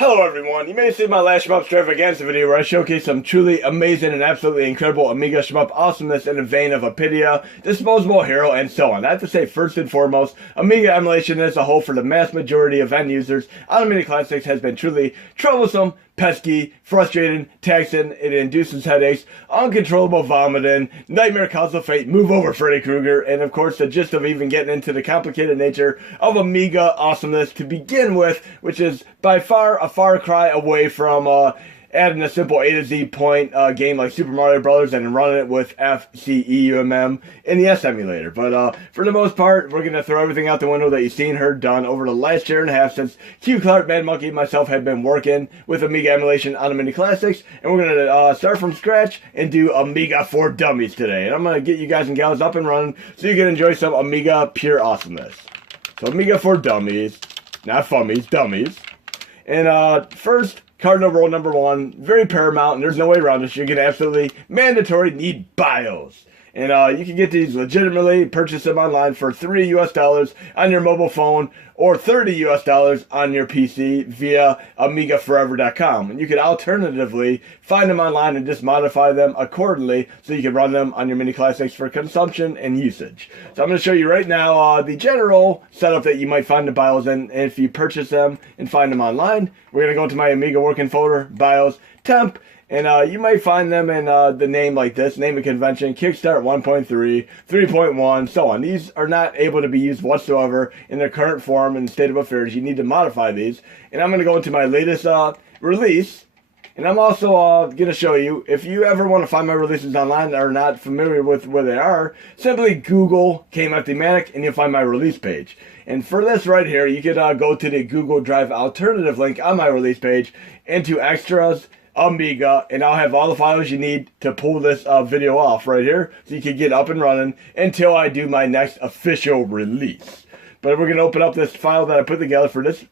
Hello everyone, you may have seen my last Shmup Extravaganza video where I showcase some truly amazing and absolutely incredible Amiga Shmup awesomeness in the vein of Apidia, Disposable Hero, and so on. I have to say, first and foremost, Amiga emulation as a whole for the mass majority of end users on Amiga Classics has been truly troublesome, pesky, frustrating, taxing, it induces headaches, uncontrollable vomiting, nightmare causal fate, move over Freddy Krueger, and of course the gist of even getting into the complicated nature of Amiga awesomeness to begin with, which is by far a far cry away from adding a simple A to Z point game like Super Mario Brothers and running it with FCEUMM in the S emulator. But for the most part, we're going to throw everything out the window that you've seen, heard, done over the last year and a half since Qclart, Madmonkey, and myself have been working with Amiga emulation on Amiga Classics. And we're going to start from scratch and do Amiga for Dummies today. And I'm going to get you guys and gals up and running so you can enjoy some Amiga pure awesomeness. So Amiga for Dummies, not Fummies, Dummies. And first, cardinal rule number one, very paramount, and there's no way around this. You're going to absolutely mandatory need BIOS. And you can get these legitimately, purchase them online for $3 US on your mobile phone or $30 US on your PC via AmigaForever.com. And you could alternatively find them online and just modify them accordingly so you can run them on your Mini Classics for consumption and usage. So I'm going to show you right now the general setup that you might find the BIOS in if you purchase them and find them online. We're going to go into my Amiga working folder, BIOS, temp. And you might find them in the name like this, name of convention, Qclart 1.3, 3.1, so on. These are not able to be used whatsoever in their current form and state of affairs. You need to modify these. And I'm going to go into my latest release. And I'm also going to show you, if you ever want to find my releases online and are not familiar with where they are, simply Google KMFDmanic and you'll find my release page. And for this right here, you could go to the Google Drive alternative link on my release page into Extras, Amiga, and I'll have all the files you need to pull this video off right here so you can get up and running until I do my next official release. But we're going to open up this file that I put together for this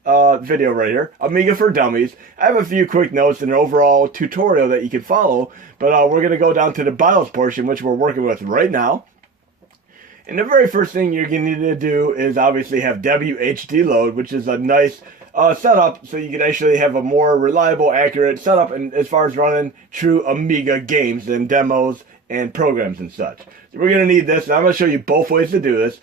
video right here, Amiga for Dummies. I have a few quick notes and an overall tutorial that you can follow, but we're going to go down to the BIOS portion, which we're working with right now. And the very first thing you're going to need to do is obviously have WHD load, which is a nice setup so you can actually have a more reliable, accurate setup and as far as running true Amiga games and demos and programs and such. So we're going to need this, and I'm going to show you both ways to do this.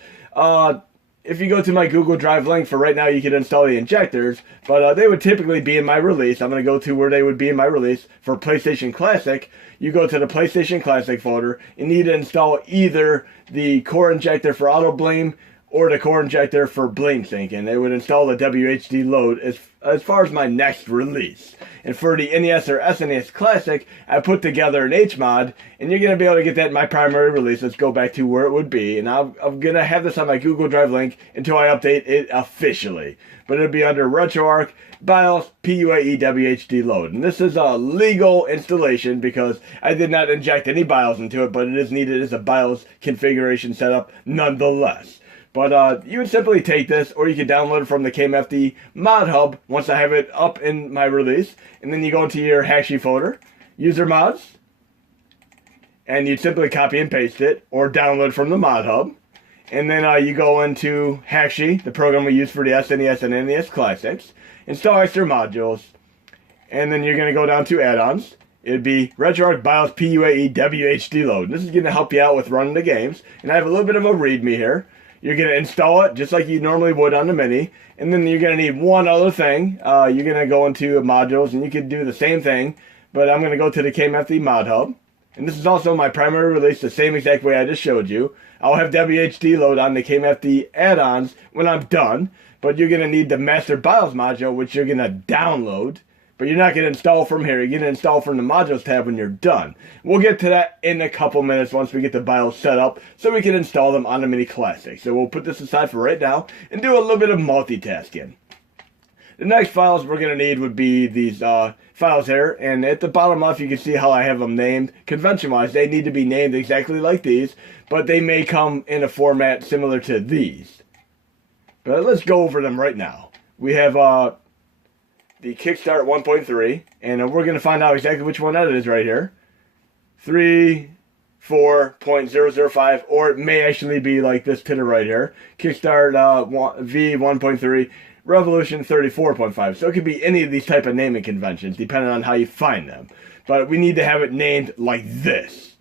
If you go to my Google Drive link, for right now you can install the injectors, but they would typically be in my release. I'm going to go to where they would be in my release for PlayStation Classic. You go to the PlayStation Classic folder. You need to install either the core injector for auto blame or the core injector for blame sync, and they would install the WHD load as far as my next release. And for the NES or SNES Classic, I put together an HMod, and you're going to be able to get that in my primary release. Let's go back to where it would be, and I'm going to have this on my Google Drive link until I update it officially. But it'll be under RetroArch, BIOS, P-UAE, WHD load. And this is a legal installation because I did not inject any BIOS into it, but it is needed as a BIOS configuration setup nonetheless. But you would simply take this, or you can download it from the KMFD mod hub once I have it up in my release. And then you go into your Hashi folder, user mods, and you'd simply copy and paste it, or download from the mod hub. And then you go into Hashi, the program we use for the SNES and NES Classics, install extra modules, and then you're going to go down to add-ons. It'd be RetroArch BIOS P-UAE WHD load. This is going to help you out with running the games. And I have a little bit of a README here. You're going to install it just like you normally would on the Mini. And then you're going to need one other thing. You're going to go into modules, and you can do the same thing. But I'm going to go to the KMFD Mod Hub. And this is also my primary release, the same exact way I just showed you. I'll have WHD load on the KMFD add-ons when I'm done. But you're going to need the Master BIOS module, which you're going to download. But you're not going to install from here. You're going to install from the Modules tab when you're done. We'll get to that in a couple minutes once we get the BIOS set up so we can install them on the Mini Classic. So we'll put this aside for right now and do a little bit of multitasking. The next files we're going to need would be these files here. And at the bottom left, you can see how I have them named. Convention-wise, they need to be named exactly like these, but they may come in a format similar to these. But let's go over them right now. We have the Qclart 1.3, and we're going to find out exactly which one that is right here. 3.4.005, or it may actually be like this to the right here. Qclart V 1.3 Revolution 34.5. So it could be any of these type of naming conventions, depending on how you find them. But we need to have it named like this.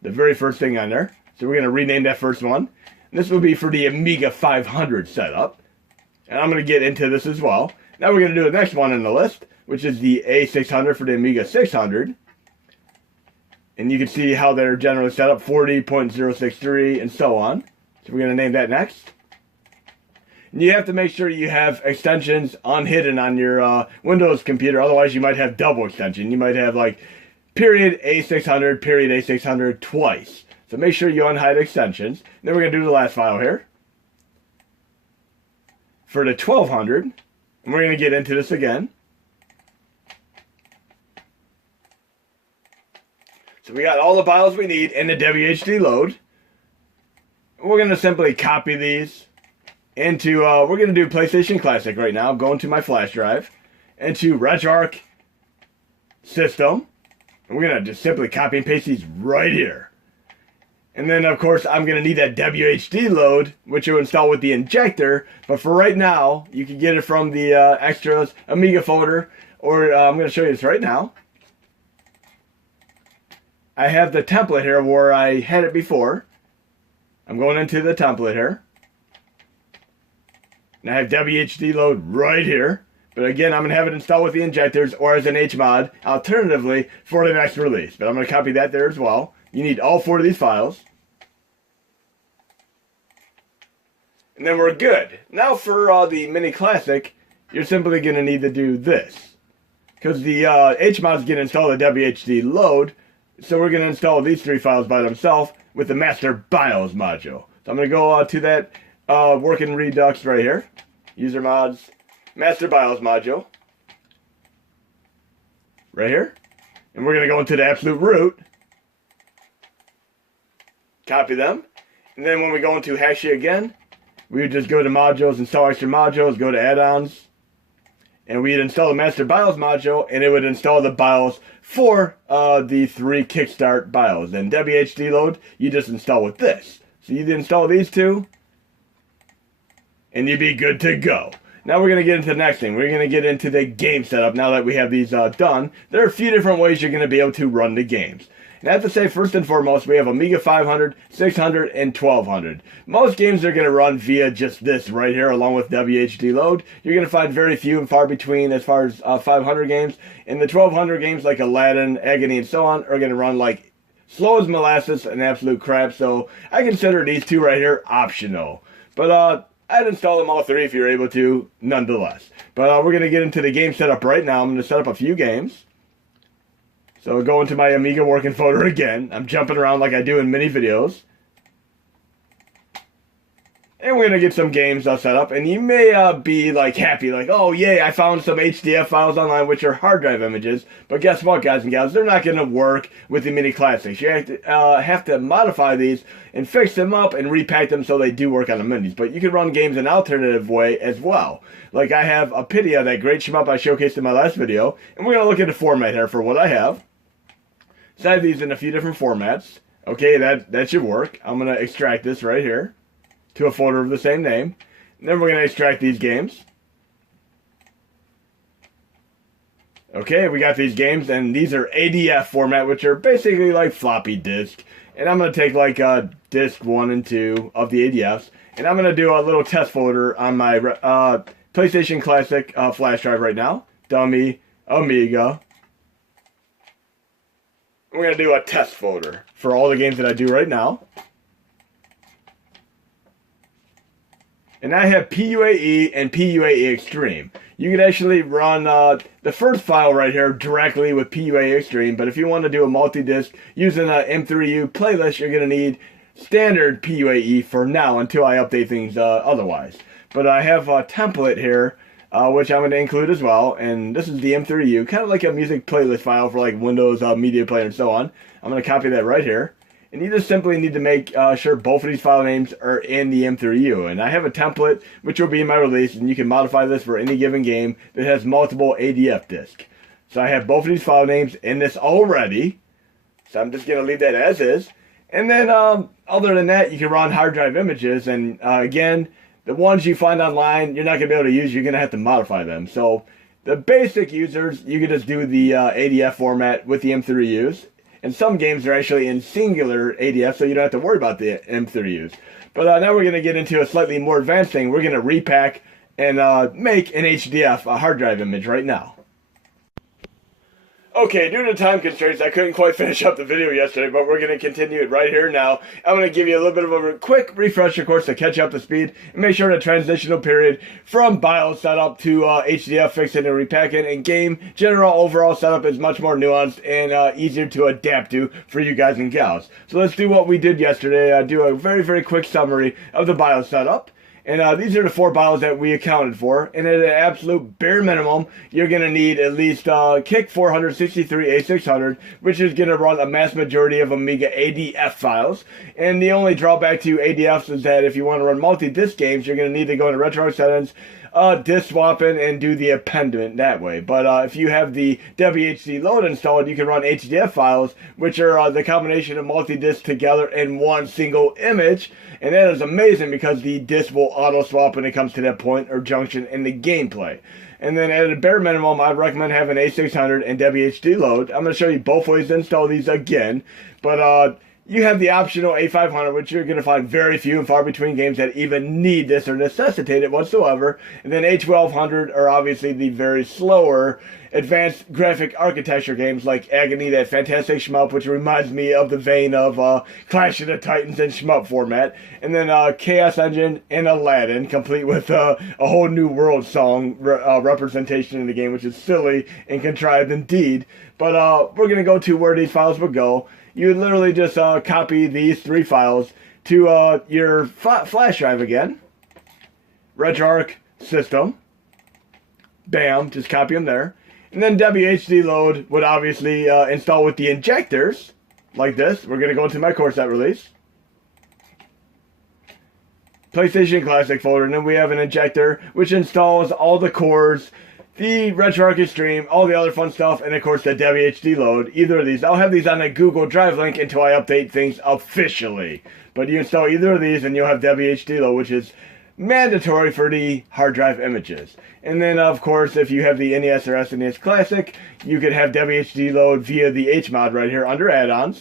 The very first thing on there. So we're going to rename that first one. And this will be for the Amiga 500 setup. And I'm going to get into this as well. Now we're going to do the next one on the list, which is the A600 for the Amiga 600. And you can see how they're generally set up, 40.063 and so on. So we're going to name that next. And you have to make sure you have extensions unhidden on your Windows computer, otherwise you might have double extension. You might have like period A600, period A600 twice. So make sure you unhide extensions. And then we're going to do the last file here. For the 1200, and we're going to get into this again. So we got all the files we need in the WHD load. We're going to simply copy these into, we're going to do PlayStation Classic right now. I'm going to my flash drive, into RetroArch System. And we're going to just simply copy and paste these right here. And then, of course, I'm going to need that WHD load, which you'll install with the injector. But for right now, you can get it from the extras Amiga folder. Or I'm going to show you this right now. I have the template here where I had it before. I'm going into the template here. And I have WHD load right here. But again, I'm going to have it installed with the injectors or as an HMOD, alternatively, for the next release. But I'm going to copy that there as well. You need all 4 of these files. And then we're good. Now for the Mini Classic, you're simply going to need to do this. Because the HMODs get installed the WHD load, so we're going to install these 3 files by themselves with the Master BIOS module. So I'm going to go to that working Redux right here. User mods, Master BIOS module. Right here. And we're going to go into the absolute root. Copy them. And then when we go into Hashi again, we would just go to modules, install extra modules, go to add-ons. And we'd install the Master BIOS module, and it would install the BIOS for the 3 Qclart BIOS. And WHD load, you just install with this. So you'd install these 2, and you'd be good to go. Now we're going to get into the next thing. We're going to get into the game setup. Now that we have these done, there are a few different ways you're going to be able to run the games. And I have to say, first and foremost, we have Amiga 500, 600, and 1200. Most games are going to run via just this right here, along with WHD load. You're going to find very few and far between as far as 500 games. And the 1200 games, like Aladdin, Agony, and so on, are going to run like slow as molasses and absolute crap. So I consider these 2 right here optional. But I'd install them all 3 if you're able to, nonetheless. But we're going to get into the game setup right now. I'm going to set up a few games. So go into my Amiga working folder again. I'm jumping around like I do in many videos. And we're going to get some games set up. And you may be like happy, like, oh yay, I found some HDF files online which are hard drive images. But guess what, guys and gals, they're not going to work with the Mini Classics. You have to modify these and fix them up and repack them so they do work on the minis. But you can run games an alternative way as well. Like I have Apidia, that great shmup I showcased in my last video. And we're going to look at the format here for what I have. So I have these in a few different formats. Okay, that should work. I'm going to extract this right here to a folder of the same name. And then we're going to extract these games. Okay, we got these games, and these are ADF format, which are basically like floppy disk. And I'm going to take like disk 1 and 2 of the ADFs, and I'm going to do a little test folder on my PlayStation Classic flash drive right now. Dummy, Amiga. We're going to do a test folder for all the games that I do right now. And I have P-UAE and P-UAE Extreme. You can actually run the first file right here directly with P-UAE Extreme, but if you want to do a multi-disc using an M3U playlist, you're going to need standard P-UAE for now until I update things otherwise. But I have a template here, which I'm going to include as well, and this is the M3U, kind of like a music playlist file for like Windows Media Player and so on. I'm going to copy that right here. And you just simply need to make sure both of these file names are in the M3U. And I have a template, which will be in my release, and you can modify this for any given game that has multiple ADF disks. So I have both of these file names in this already. So I'm just going to leave that as is. And then, other than that, you can run hard drive images. And again, The ones you find online, you're not going to be able to use. You're going to have to modify them. So the basic users, you can just do the ADF format with the M3Us. And some games are actually in singular ADF, so you don't have to worry about the M3Us. But now we're going to get into a slightly more advanced thing. We're going to repack and make an HDF, a hard drive image right now. Okay, due to time constraints, I couldn't quite finish up the video yesterday, but we're going to continue it right here now. I'm going to give you a little bit of a quick refresher course to catch up to speed and make sure the transitional period from BIOS setup to HDF fixing and repacking and game general overall setup is much more nuanced and easier to adapt to for you guys and gals. So let's do what we did yesterday. Do a very, very quick summary of the BIOS setup. And these are the 4 BIOS that we accounted for. And at an absolute bare minimum, you're going to need at least KIC 463 A600, which is going to run a mass majority of Amiga ADF files. And the only drawback to ADFs is that if you want to run multi-disc games, you're going to need to go into RetroArch Settings, disk swapping, and do the appendment that way. But if you have the WHD load installed, you can run HDF files, which are the combination of multi-disc together in one single image. And that is amazing because the disk will auto-swap when it comes to that point or junction in the gameplay. And then at a bare minimum, I'd recommend having A600 and WHD load. I'm going to show you both ways to install these again. But you have the optional A500, which you're going to find very few and far between games that even need this or necessitate it whatsoever. And then A1200 are obviously the very slower advanced graphic architecture games like Agony, that fantastic shmup, which reminds me of the vein of Clash of the Titans in shmup format. And then Chaos Engine and Aladdin, complete with a whole new world song representation in the game, which is silly and contrived indeed. But we're going to go to where these files would go. You would literally just copy these 3 files to your flash drive again. RetroArch System. Bam, just copy them there. And then WHD load would obviously install with the injectors, like this. We're going to go into my core set release. PlayStation Classic folder, and then we have an injector, which installs all the cores, the RetroArch Extreme, all the other fun stuff, and of course the WHD load. Either of these. I'll have these on a Google Drive link until I update things officially. But you install either of these and you'll have WHD load, which is mandatory for the hard drive images. And then of course if you have the NES or SNES Classic, you could have WHD load via the HMod right here under add-ons.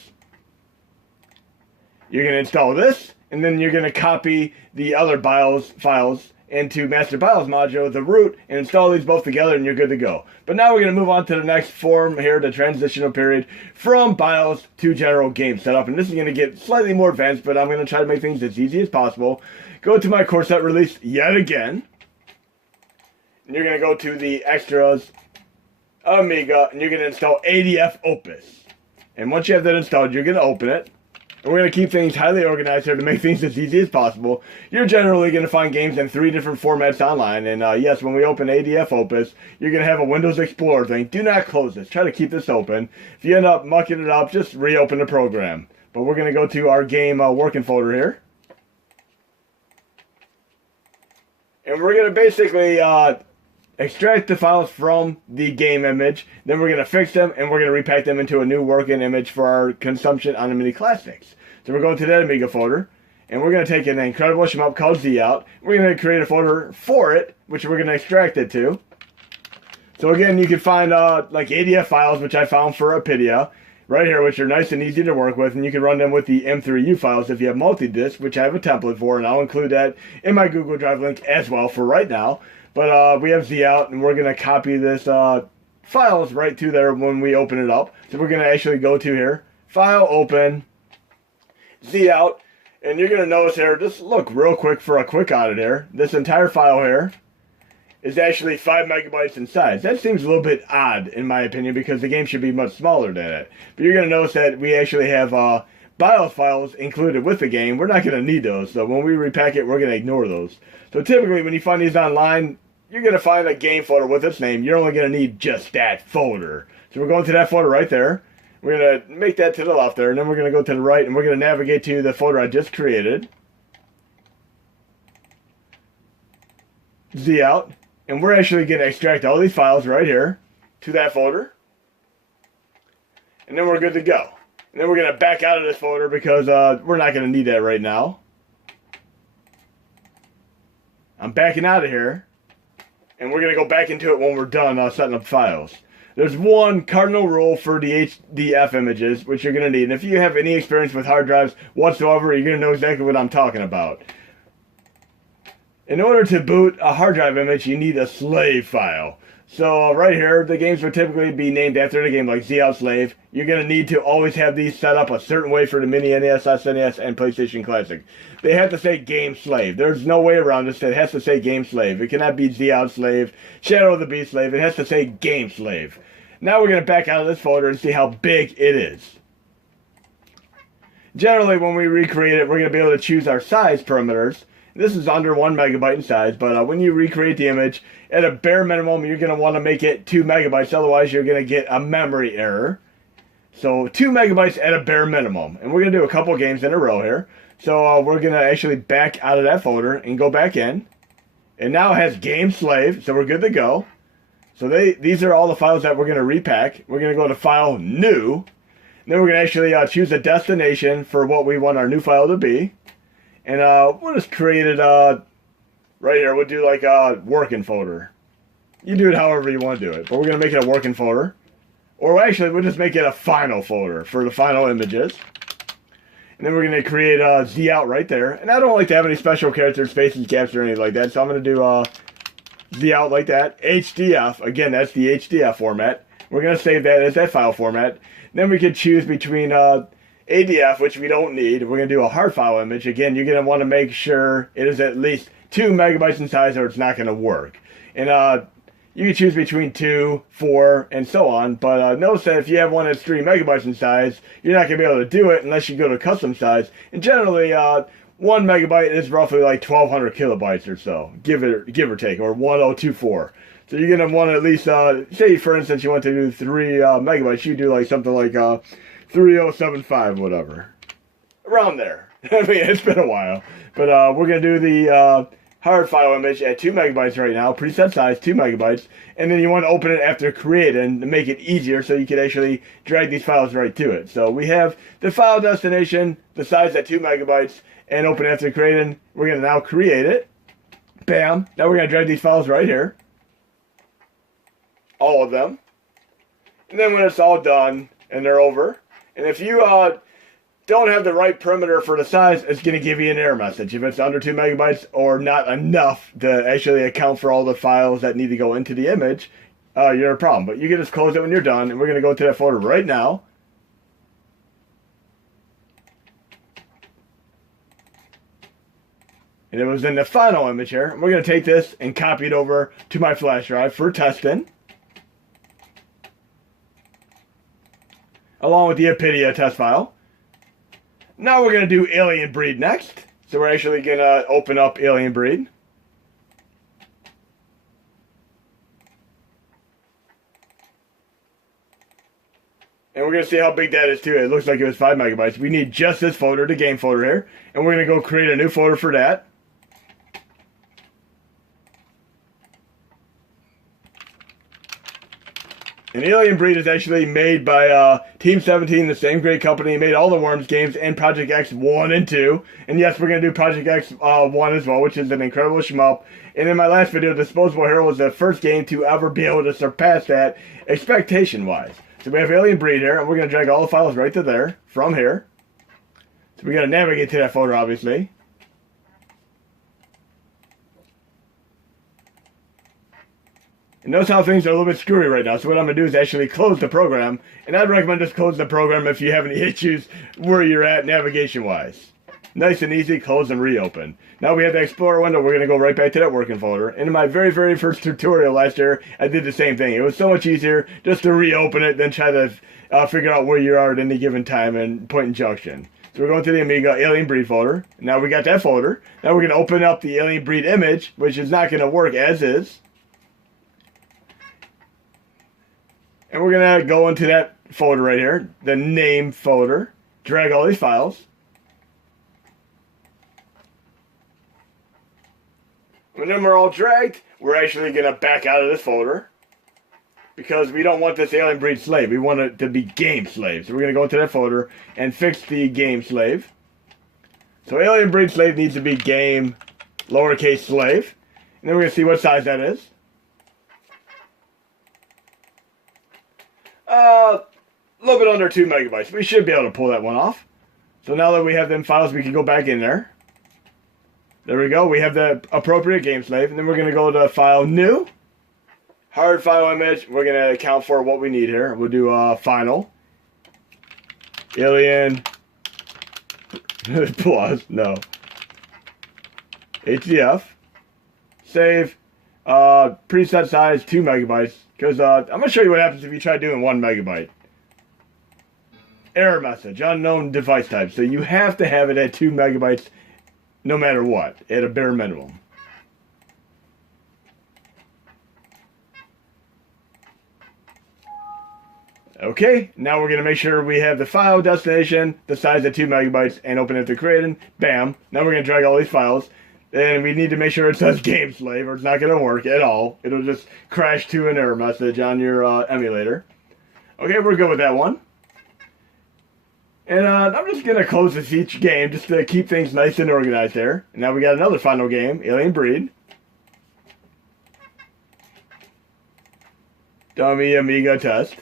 You're going to install this, and then you're going to copy the other BIOS files into Master BIOS module, the root, and install these both together and you're good to go. But now we're going to move on to the next form here, the transitional period from BIOS to general game setup. And this is going to get slightly more advanced, but I'm going to try to make things as easy as possible. Go to my core set release yet again. And you're going to go to the extras, Amiga, and you're going to install ADF Opus. And once you have that installed, you're going to open it. And we're going to keep things highly organized here to make things as easy as possible. You're generally going to find games in 3 different formats online. And yes, when we open ADF Opus, you're going to have a Windows Explorer thing. Do not close this. Try to keep this open. If you end up mucking it up, just reopen the program. But we're going to go to our game working folder here. And we're going to basically extract the files from the game image, then we're going to fix them, and we're going to repack them into a new working image for our consumption on Amiga Classics. So we're going to that Amiga folder, and we're going to take an incredible shmup called Z out. We're going to create a folder for it, which we're going to extract it to. So again, you can find like ADF files, which I found for Apidia, right here, which are nice and easy to work with, and you can run them with the M3U files if you have multi-disc, which I have a template for, and I'll include that in my Google Drive link as well for right now. But we have Z out, and we're going to copy this files right to there when we open it up. So we're going to actually go to here, File, Open, Z out, and you're going to notice here, just look real quick for a quick audit here. This entire file here is actually 5 megabytes in size. That seems a little bit odd, in my opinion, because the game should be much smaller than that. But you're going to notice that we actually have BIOS files included with the game. We're not going to need those, so when we repack it, we're going to ignore those. So typically, when you find these online, you're going to find a game folder with its name. You're only going to need just that folder. So we're going to that folder right there. We're going to make that to the left there, and then we're going to go to the right, and we're going to navigate to the folder I just created. Z out. And we're actually going to extract all these files right here to that folder. And then we're good to go. And then we're going to back out of this folder because we're not going to need that right now. I'm backing out of here, and we're going to go back into it when we're done setting up files. There's one cardinal rule for the HDF images, which you're going to need. And if you have any experience with hard drives whatsoever, you're going to know exactly what I'm talking about. In order to boot a hard drive image, you need a slave file. So right here, the games would typically be named after the game, like Z-Out Slave. You're going to need to always have these set up a certain way for the Mini NES, SNES, and PlayStation Classic. They have to say Game Slave. There's no way around this. It has to say Game Slave. It cannot be Z-Out Slave, Shadow of the Beast Slave. It has to say Game Slave. Now we're going to back out of this folder and see how big it is. Generally, when we recreate it, we're going to be able to choose our size parameters. This is under 1 megabyte in size, but when you recreate the image, at a bare minimum, you're going to want to make it 2 megabytes. Otherwise, you're going to get a memory error. So 2 megabytes at a bare minimum. And we're going to do a couple games in a row here. So we're going to actually back out of that folder and go back in. And now it has Game Slave, so we're good to go. So these are all the files that we're going to repack. We're going to go to File, New. And then we're going to actually choose a destination for what we want our new file to be. And we'll just create it right here. We'll do like a working folder. You do it however you want to do it. But we're going to make it a working folder. Or actually, we'll just make it a final folder for the final images. And then we're going to create a Z-Out right there. And I don't like to have any special characters, spaces, gaps, or anything like that. So I'm going to do Z-Out like that. HDF. Again, that's the HDF format. We're going to save that as that file format. Then we can choose between ADF, which we don't need. We're going to do a hard file image. Again, you're going to want to make sure it is at least 2 megabytes in size or it's not going to work. And you can choose between 2, 4, and so on. But notice that if you have one that's 3 megabytes in size, you're not going to be able to do it unless you go to custom size. And generally, 1 megabyte is roughly like 1200 kilobytes or so, give or take, or 1024. So you're going to want to at least, say for instance you want to do 3 megabytes, you do like something like 3075, whatever. Around there. I mean, it's been a while. But we're going to do the hard file image at 2 megabytes right now. Preset size, 2 megabytes. And then you want to open it after creating to make it easier so you can actually drag these files right to it. So we have the file destination, the size at 2 megabytes, and open after creating. We're going to now create it. Bam. Now we're going to drag these files right here. All of them. And then when it's all done and they're over, and if you don't have the right parameter for the size, it's going to give you an error message. If it's under 2 megabytes or not enough to actually account for all the files that need to go into the image, you're a problem. But you can just close it when you're done, and we're going to go to that folder right now. And it was in the final image here. We're going to take this and copy it over to my flash drive for testing, along with the Apidia test file. Now we're going to do Alien Breed next. So we're actually going to open up Alien Breed. And we're going to see how big that is too. It looks like it was 5 megabytes. We need just this folder, the game folder here. And we're going to go create a new folder for that. And Alien Breed is actually made by Team 17, the same great company, made all the Worms games and Project X 1 and 2. And yes, we're going to do Project X 1 as well, which is an incredible shmup. And in my last video, Disposable Hero was the first game to ever be able to surpass that expectation-wise. So we have Alien Breed here, and we're going to drag all the files right to there, from here. So we got to navigate to that folder, obviously. And notice how things are a little bit screwy right now. So what I'm going to do is actually close the program. And I'd recommend just close the program if you have any issues where you're at navigation-wise. Nice and easy, close and reopen. Now we have the Explorer window. We're going to go right back to that working folder. And in my very, very first tutorial last year, I did the same thing. It was so much easier just to reopen it than try to figure out where you are at any given time and point in junction. So we're going to the Amiga Alien Breed folder. Now we got that folder. Now we're going to open up the Alien Breed image, which is not going to work as is. And we're going to go into that folder right here, the name folder, drag all these files. When them are all dragged, we're actually going to back out of this folder because we don't want this Alien Breed slave. We want it to be Game Slave. So we're going to go into that folder and fix the Game Slave. So Alien Breed slave needs to be Game lowercase slave. And then we're going to see what size that is. A little bit under 2 megabytes. We should be able to pull that one off. So now that we have them files, we can go back in there. There we go. We have the appropriate game slave. And then we're going to go to File, New. Hard file image. We're going to account for what we need here. We'll do Final. Alien. Plus. No. HDF. Save. Preset size 2 megabytes. Because I'm going to show you what happens if you try doing 1 megabyte. Error message. Unknown device type. So you have to have it at 2 megabytes no matter what. At a bare minimum. Okay, now we're going to make sure we have the file destination, the size of 2 megabytes, and open it to creating. Bam. Now we're going to drag all these files. And we need to make sure it says game slave, or it's not going to work at all. It'll just crash to an error message on your emulator. Okay, we're good with that one. And I'm just going to close this each game just to keep things nice and organized there. And now we got another final game, Alien Breed. Dummy Amiga test.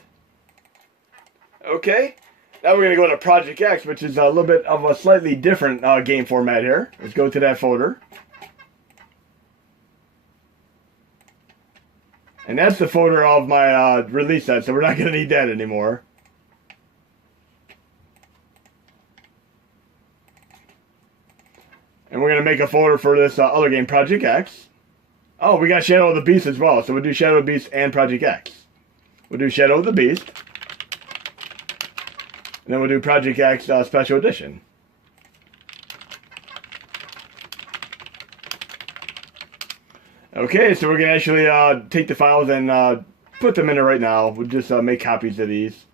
Okay, now we're going to go to Project X, which is a little bit of a slightly different game format here. Let's go to that folder. And that's the folder of my release set, so we're not going to need that anymore. And we're going to make a folder for this other game, Project X. Oh, we got Shadow of the Beast as well, so we'll do Shadow of the Beast and Project X. We'll do Shadow of the Beast. And then we'll do Project X Special Edition. Okay, so we're going to actually take the files and put them in there right now. We'll just make copies of these.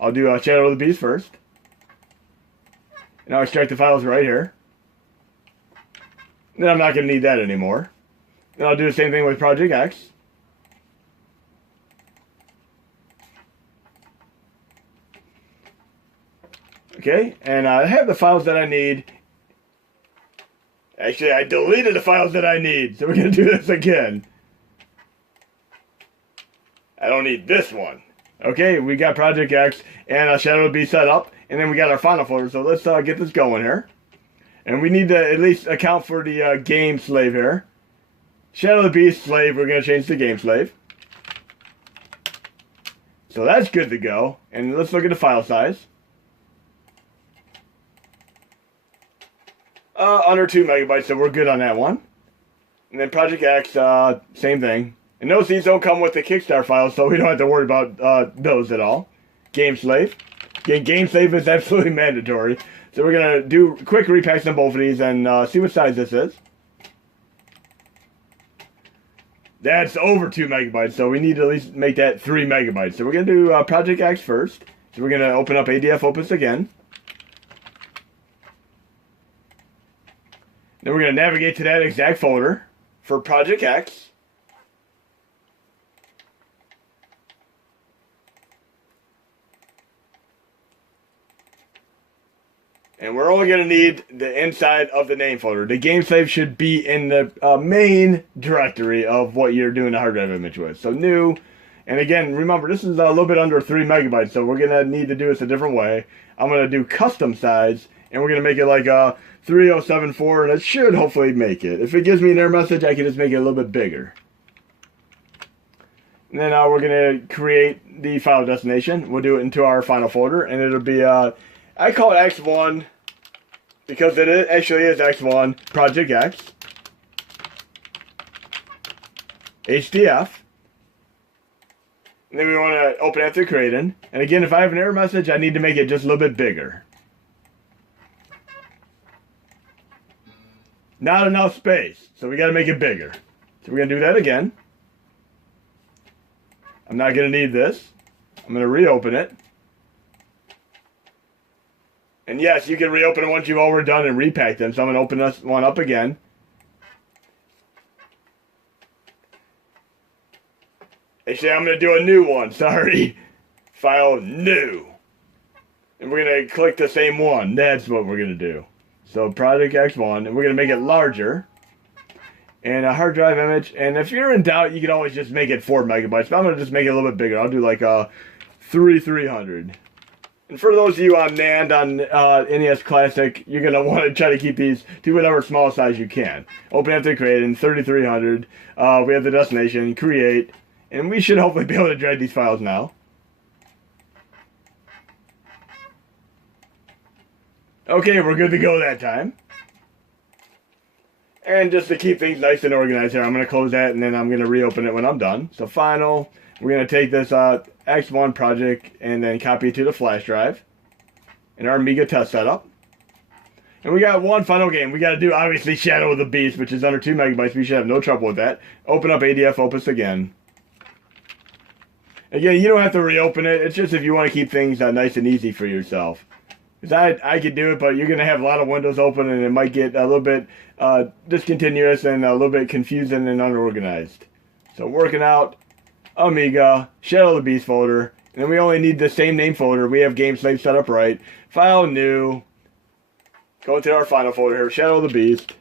I'll do Shadow of the Beast first. And I'll extract the files right here. Then I'm not going to need that anymore. Then I'll do the same thing with Project X. Okay, and I have the files that I need. Actually, I deleted the files that I need, so we're going to do this again. I don't need this one. Okay, we got Project X and Shadow of the Beast set up, and then we got our final folder, so let's get this going here. And we need to at least account for the game slave here. Shadow of the Beast slave, we're going to change to game slave. So that's good to go. And let's look at the file size. Under 2 megabytes, so we're good on that one. And then Project X, same thing. And notice these don't come with the Qclart files, so we don't have to worry about those at all. Game slave. Game slave is absolutely mandatory. So we're going to do quick repacks on both of these and see what size this is. That's over 2 megabytes, so we need to at least make that 3 megabytes. So we're going to do Project X first. So we're going to open up ADF Opus again. Then we're going to navigate to that exact folder for Project X. And we're only going to need the inside of the name folder. The game slave should be in the main directory of what you're doing the hard drive image with. So new, and again, remember this is a little bit under 3 megabytes, so we're going to need to do this a different way. I'm going to do custom size, and we're going to make it like a 3074, and it should hopefully make it. If it gives me an error message, I can just make it a little bit bigger. And then we're going to create the file destination. We'll do it into our final folder, and it'll be, I call it X1, because it actually is X1, Project X, HDF, and then we want to open it through creating. And again, if I have an error message, I need to make it just a little bit bigger. Not enough space, so we got to make it bigger. So we're going to do that again. I'm not going to need this. I'm going to reopen it. And yes, you can reopen it once you've overdone and repacked them. So I'm going to open this one up again. Actually, I'm going to do a new one. Sorry. File new. And we're going to click the same one. That's what we're going to do. So Project X1. And we're going to make it larger. and a hard drive image. And if you're in doubt, you can always just make it 4 megabytes. But I'm going to just make it a little bit bigger. I'll do like a 300. And for those of you on NAND, on NES Classic, you're going to want to try to keep these to whatever small size you can. Open after creating, 3300. We have the destination, create, and we should hopefully be able to drag these files now. Okay, we're good to go that time. And just to keep things nice and organized here, I'm going to close that and then I'm going to reopen it when I'm done. So final, we're going to take this X1 project and then copy it to the flash drive in our Amiga test setup. And we got one final game. We got to do, obviously, Shadow of the Beast, which is under 2 megabytes. We should have no trouble with that. Open up ADF Opus again. Again, you don't have to reopen it. It's just if you want to keep things nice and easy for yourself. Because I could do it, but you're going to have a lot of windows open and it might get a little bit discontinuous and a little bit confusing and unorganized. So working out Amiga, Shadow of the Beast folder, and then we only need the same name folder. We have Game Slave set up right. File new. Go into our final folder here, Shadow of the Beast.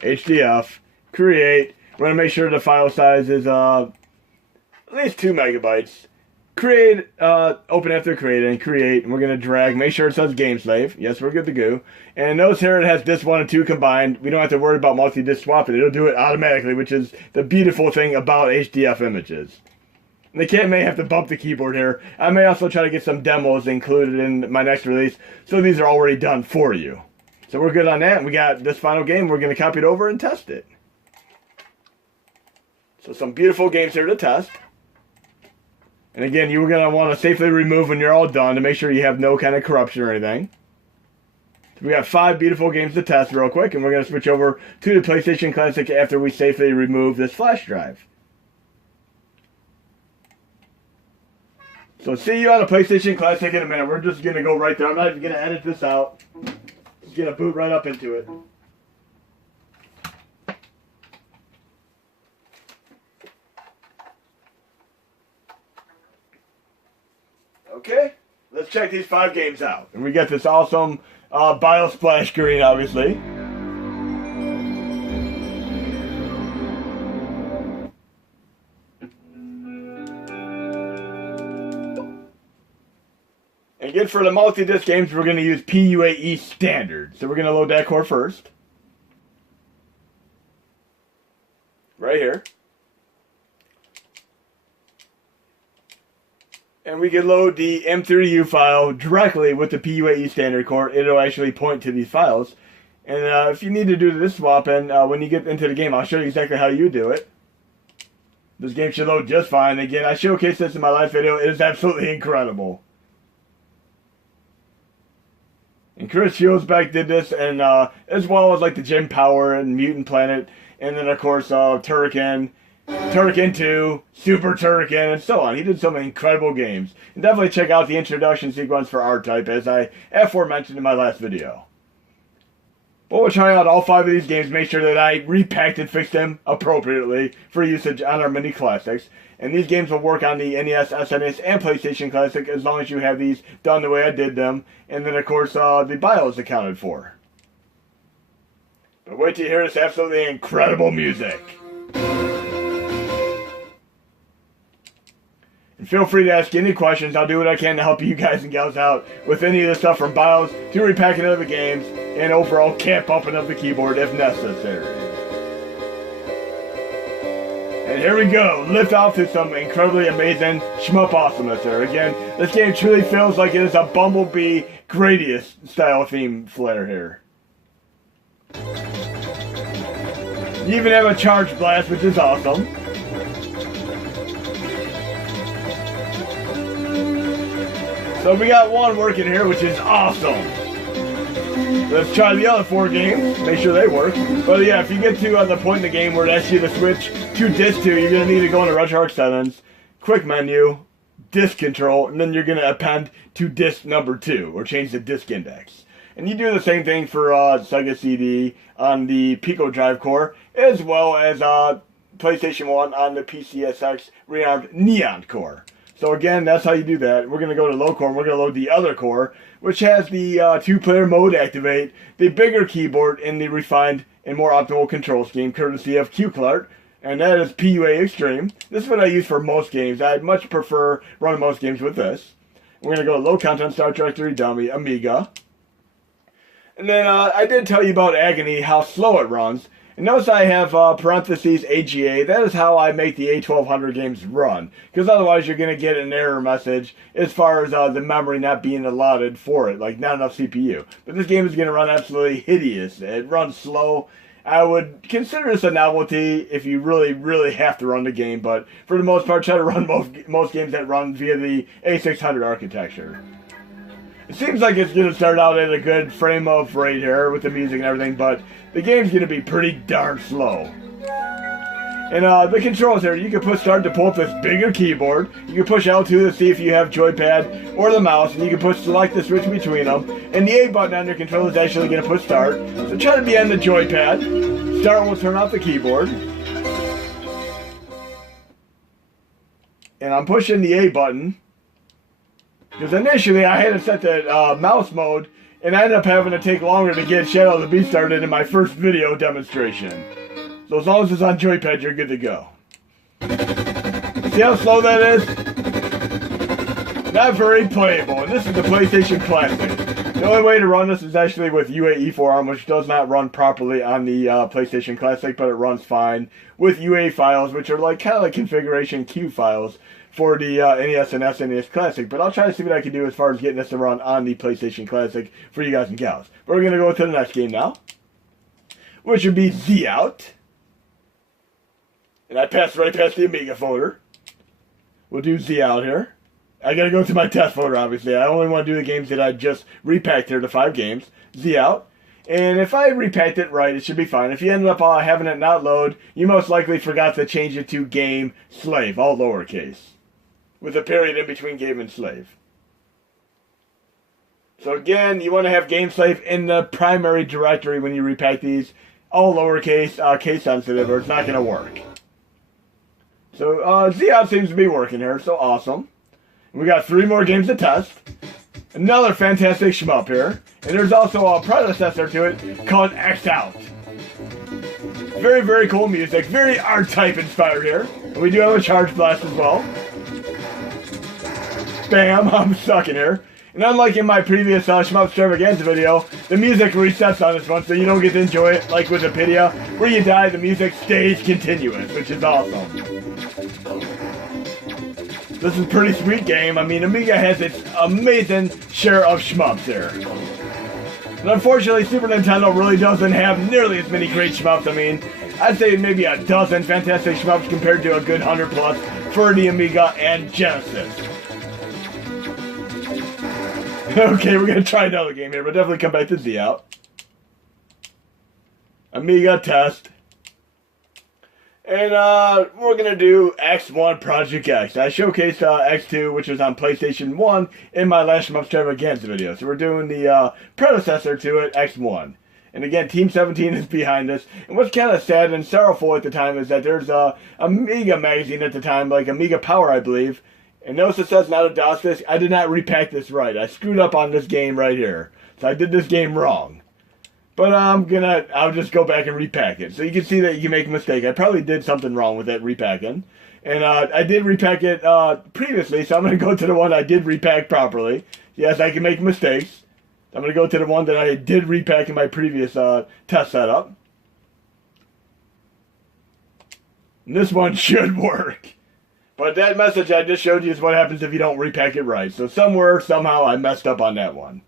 HDF. Create. We're going to make sure the file size is at least 2 megabytes. Create, open after creating, create, and we're going to drag, make sure it says Game Slave. Yes, we're good to go. And notice here it has disc 1 and 2 combined. We don't have to worry about multi-disc swapping. It'll do it automatically, which is the beautiful thing about HDF images. And the cat may have to bump the keyboard here. I may also try to get some demos included in my next release, so these are already done for you. So we're good on that, and we got this final game. We're going to copy it over and test it. So some beautiful games here to test. And again, you're going to want to safely remove when you're all done to make sure you have no kind of corruption or anything. So we got 5 beautiful games to test real quick, and we're going to switch over to the PlayStation Classic after we safely remove this flash drive. So see you on the PlayStation Classic in a minute. We're just going to go right there. I'm not even going to edit this out. Just going to boot right up into it. Okay, let's check these 5 games out. And we got this awesome BIOS splash screen, obviously. And again, for the multi-disc games, we're going to use P-UAE standard. So we're going to load that core first. Right here. And we can load the M3U file directly with the P-UAE standard core. It'll actually point to these files. And if you need to do this swapping, when you get into the game, I'll show you exactly how you do it. This game should load just fine. Again, I showcased this in my last video. It is absolutely incredible. And Chris Hulsbeck did this, and as well as like the Jim Power and Mutant Planet, and then of course Turrican. Turrican 2, Super Turrican, and so on. He did some incredible games. And definitely check out the introduction sequence for R-Type, as I aforementioned in my last video. But we'll try out all 5 of these games, make sure that I repacked and fixed them appropriately for usage on our mini classics. And these games will work on the NES, SNES, and PlayStation Classic as long as you have these done the way I did them. And then, of course, the BIOS accounted for. But wait till you hear this absolutely incredible music. And feel free to ask any questions. I'll do what I can to help you guys and gals out with any of the stuff from BIOS to repacking of the games and overall cat bumping of the keyboard if necessary. And here we go. Lift off to some incredibly amazing shmup awesomeness there. Again, this game truly feels like it is a Bumblebee Gradius style theme flair here. You even have a charge blast, which is awesome. So we got one working here, which is awesome. Let's try the other 4 games, make sure they work. But yeah, if you get to the point in the game where it asks you to switch to disc 2, you're going to need to go into RetroArch Settings, quick menu, disc control, and then you're going to append to disc number 2, or change the disc index. And you do the same thing for Sega CD on the Pico Drive core, as well as PlayStation 1 on the PCSX Rearmed Neon core. So again, that's how you do that. We're going to go to low core, and we're going to load the other core, which has the 2-player mode activate, the bigger keyboard, and the refined and more optimal control scheme, courtesy of Qclart, and that is P-UAE Extreme. This is what I use for most games. I'd much prefer running most games with this. We're going to go low content, start directory, dummy, Amiga. And then I did tell you about Agony, how slow it runs. And notice I have parentheses AGA. That is how I make the A1200 games run. Because otherwise you're going to get an error message as far as the memory not being allotted for it. Like not enough CPU. But this game is going to run absolutely hideous. It runs slow. I would consider this a novelty if you really, really have to run the game. But for the most part, try to run most games that run via the A600 architecture. It seems like it's going to start out at a good frame of rate here with the music and everything, but the game's going to be pretty darn slow. And the controls here, you can push start to pull up this bigger keyboard. You can push L2 to see if you have joypad or the mouse, and you can push select the switch between them. And the A button on your controller is actually going to push start. So try to be on the joypad. Start will turn off the keyboard. And I'm pushing the A button. Because initially I had it set to mouse mode, and I ended up having to take longer to get Shadow of the Beast started in my first video demonstration. So as long as it's on joypad, you're good to go. See how slow that is? Not very playable, and this is the PlayStation Classic. The only way to run this is actually with UAE forearm, which does not run properly on the PlayStation Classic, but it runs fine with UAE files, which are like kind of like configuration Q files for the NES and SNES Classic. But I'll try to see what I can do as far as getting this to run on the PlayStation Classic for you guys and gals. But we're going to go to the next game now, which would be Z Out. And I passed right past the Amiga folder. We'll do Z Out here. I gotta go to my test folder, obviously. I only want to do the games that I just repacked here to 5 games. Z Out. And if I repacked it right, it should be fine. If you ended up having it not load, you most likely forgot to change it to game slave, all lowercase, with a period in between game and slave. So again, you want to have game slave in the primary directory when you repack these, all lowercase, case sensitive, or it's not going to work. So Z Out seems to be working here, so awesome. We got 3 more games to test. Another fantastic shmup here. And there's also a predecessor to it called X Out. Very, very cool music. Very R-Type inspired here. And we do have a charge blast as well. Bam, I'm stuck in here. And unlike in my previous Shmup Extravaganza video, the music resets on this one, so you don't get to enjoy it like with Wikipedia. Where you die, the music stays continuous, which is awesome. This is a pretty sweet game. I mean, Amiga has its amazing share of shmups here. And unfortunately, Super Nintendo really doesn't have nearly as many great shmups. I mean, I'd say maybe a dozen fantastic shmups compared to a good 100 plus for the Amiga and Genesis. Okay, we're going to try another game here, but definitely come back to Z Out. Amiga test. And we're going to do X1 Project X. I showcased X2, which was on PlayStation 1, in my last Shmup Extravaganza video. So we're doing the predecessor to it, X1. And again, Team 17 is behind this. And what's kind of sad and sorrowful at the time is that there's a Amiga magazine at the time, like Amiga Power, I believe. And notice it says not a DOS disc. I did not repack this right. I screwed up on this game right here. So I did this game wrong. But I'll just go back and repack it. So you can see that you can make a mistake. I probably did something wrong with that repacking. And I did repack it previously, so I'm going to go to the one I did repack properly. Yes, I can make mistakes. I'm going to go to the one that I did repack in my previous test setup. And this one should work. But that message I just showed you is what happens if you don't repack it right. So somewhere, somehow, I messed up on that one.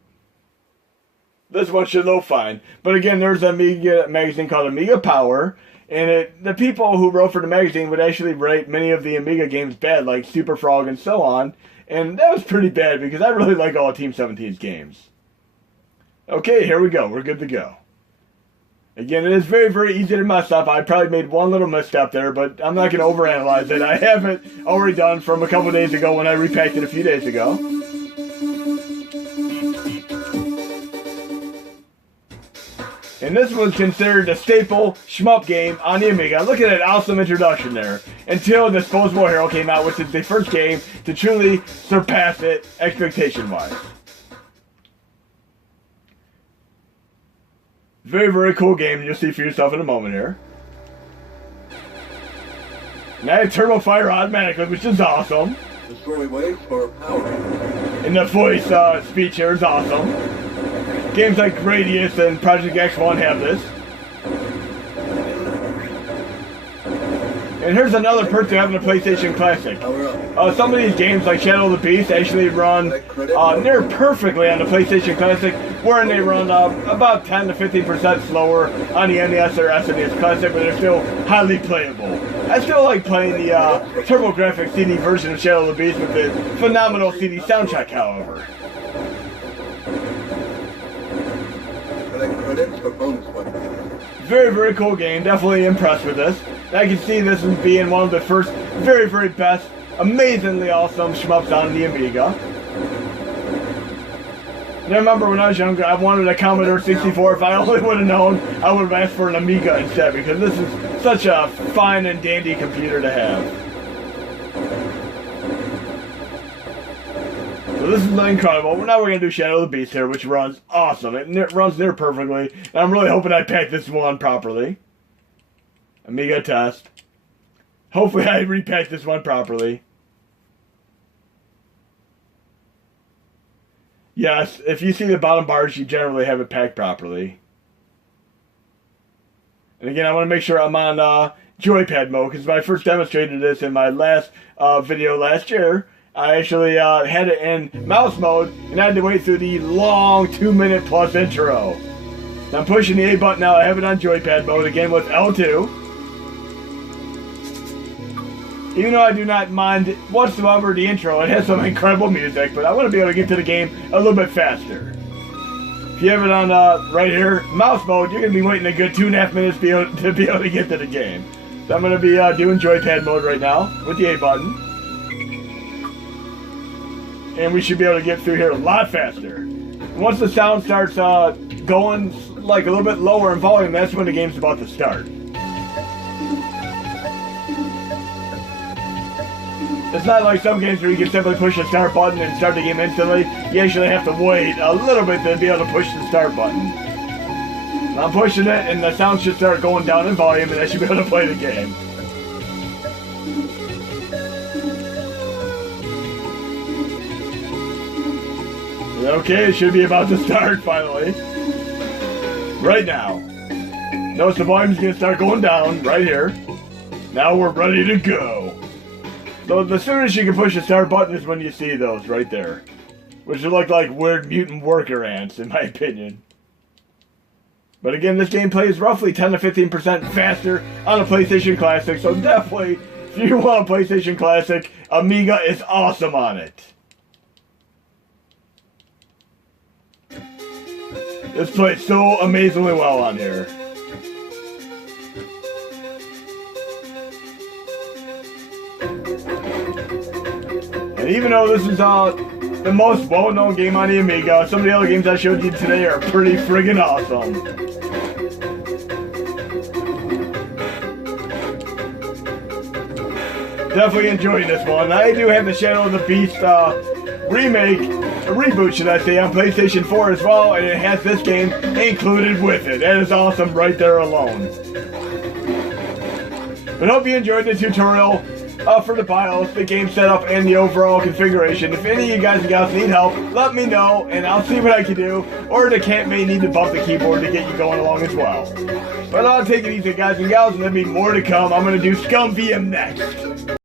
This one should load fine. But again, there's an Amiga magazine called Amiga Power. And the people who wrote for the magazine would actually rate many of the Amiga games bad, like Super Frog and so on. And that was pretty bad because I really like all of Team 17's games. Okay, here we go. We're good to go. Again, it is very, very easy to mess up. I probably made one little misstep there, but I'm not going to overanalyze it. I have it already done from a couple days ago when I repacked it a few days ago. And And this was considered a staple shmup game on the Amiga. Look at that awesome introduction there. Until Disposable Hero came out, which is the first game to truly surpass it expectation-wise. Very, very cool game. You'll see for yourself in a moment here. And I had Turbo Fire automatically, which is awesome. Destroy waves for power. And the voice speech here is awesome. Games like Radius and Project X1 have this. And here's another perk to having a PlayStation Classic. Some of these games, like Shadow of the Beast, actually run near perfectly on the PlayStation Classic, wherein they run about 10 to 15% slower on the NES or SNES Classic, but they're still highly playable. I still like playing the TurboGrafx CD version of Shadow of the Beast with the phenomenal CD soundtrack, however. Very, very cool game. Definitely impressed with this. I can see this as being one of the first very, very best, amazingly awesome shmups on the Amiga. And I remember when I was younger, I wanted a Commodore 64. If I only would have known, I would have asked for an Amiga instead, because this is such a fine and dandy computer to have. So this is incredible. Now we're going to do Shadow of the Beast here, which runs awesome. It runs near perfectly. And I'm really hoping I packed this one properly. Amiga test. Hopefully I repacked this one properly. Yes, if you see the bottom bars, you generally have it packed properly. And again, I want to make sure I'm on joypad mode, because when I first demonstrated this in my last video last year, I actually had it in mouse mode, and I had to wait through the long 2-minute plus intro. Now I'm pushing the A button now. I have it on joypad mode again with L2. Even though I do not mind whatsoever the intro, it has some incredible music, but I want to be able to get to the game a little bit faster. If you have it on right here, mouse mode, you're going to be waiting a good 2.5 minutes to be able to get to the game. So I'm going to be doing joypad mode right now with the A button. And we should be able to get through here a lot faster. Once the sound starts going like a little bit lower in volume, that's when the game's about to start. It's not like some games where you can simply push the start button and start the game instantly. You actually have to wait a little bit to be able to push the start button. I'm pushing it, and the sound should start going down in volume, and I should be able to play the game. Okay, it should be about to start finally. Right now. Notice the volume's going to start going down right here. Now we're ready to go. So the soonest you can push the start button is when you see those right there. Which look like weird mutant worker ants, in my opinion. But again, this gameplay is roughly 10 to 15% faster on a PlayStation Classic, so definitely, if you want a PlayStation Classic, Amiga is awesome on it. This plays so amazingly well on here. And even though this is the most well-known game on the Amiga, some of the other games I showed you today are pretty friggin' awesome. Definitely enjoying this one. I do have the Shadow of the Beast reboot, should I say, on PlayStation 4 as well, and it has this game included with it. That is awesome right there alone. But hope you enjoyed the tutorial for the BIOS, the game setup, and the overall configuration. If any of you guys and gals need help, let me know, and I'll see what I can do. Or the cat may need to bump the keyboard to get you going along as well. But I'll take it easy, guys and gals, and there'll be more to come. I'm going to do Scum VM next.